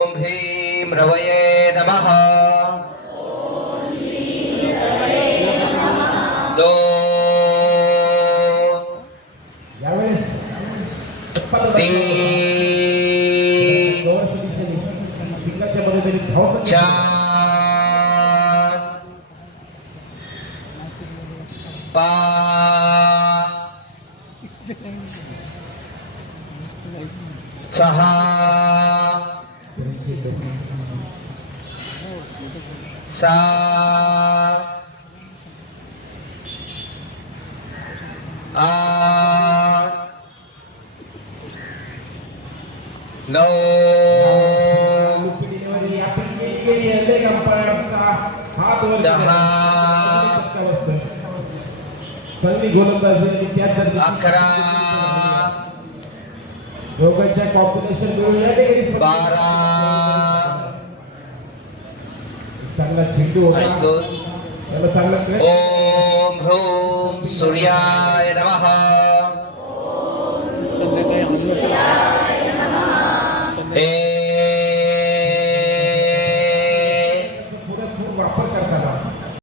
ओम ह्रीं रवये नमः। दो तीन चार पाच सहा सात आठ नऊ दहा अकरा बारा ओम ह्रूं सूर्याय नमः।